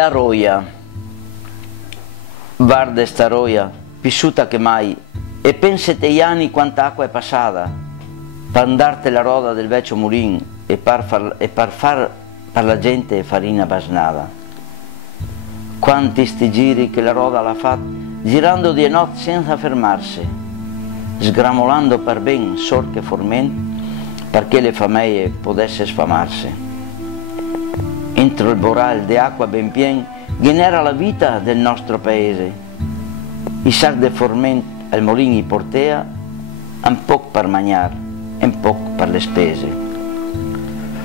La roia. Guarda sta roia, pisciuta che mai, e pensate gli anni quanta acqua è passata, per andarte la roda del vecchio mulin e per far per la gente farina basnata. Quanti sti giri che la roda l'ha fatta, girando di notte senza fermarsi, sgramolando per ben sorche forment, perché le famiglie potesse sfamarsi. Entro il boral di acqua ben pien, genera la vita del nostro paese. I sac de forment al molini portea, un po' per mangiare e un po' per le spese.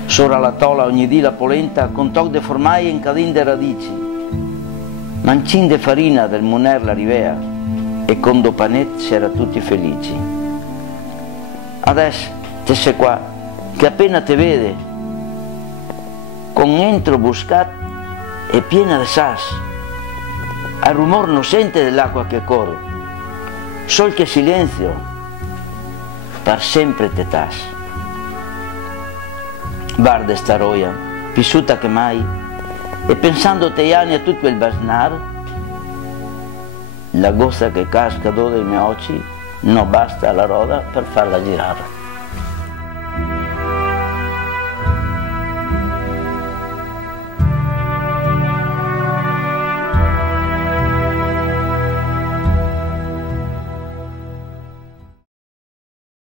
Sora la tola ogni dì la polenta con toc de formai in cadin de radici, mancin de farina del muner la rivea e con dopanet c'era tutti felici. Adesso te sei qua che appena te vede con entro buscat e piena de sas, al rumor non sente dell'acqua che corre, sol che silenzio per sempre te tas. Guarda sta roia, pisciuta che mai, e pensando te anni a tutto il basnar, la goccia che casca dai miei occhi non basta alla roda per farla girare.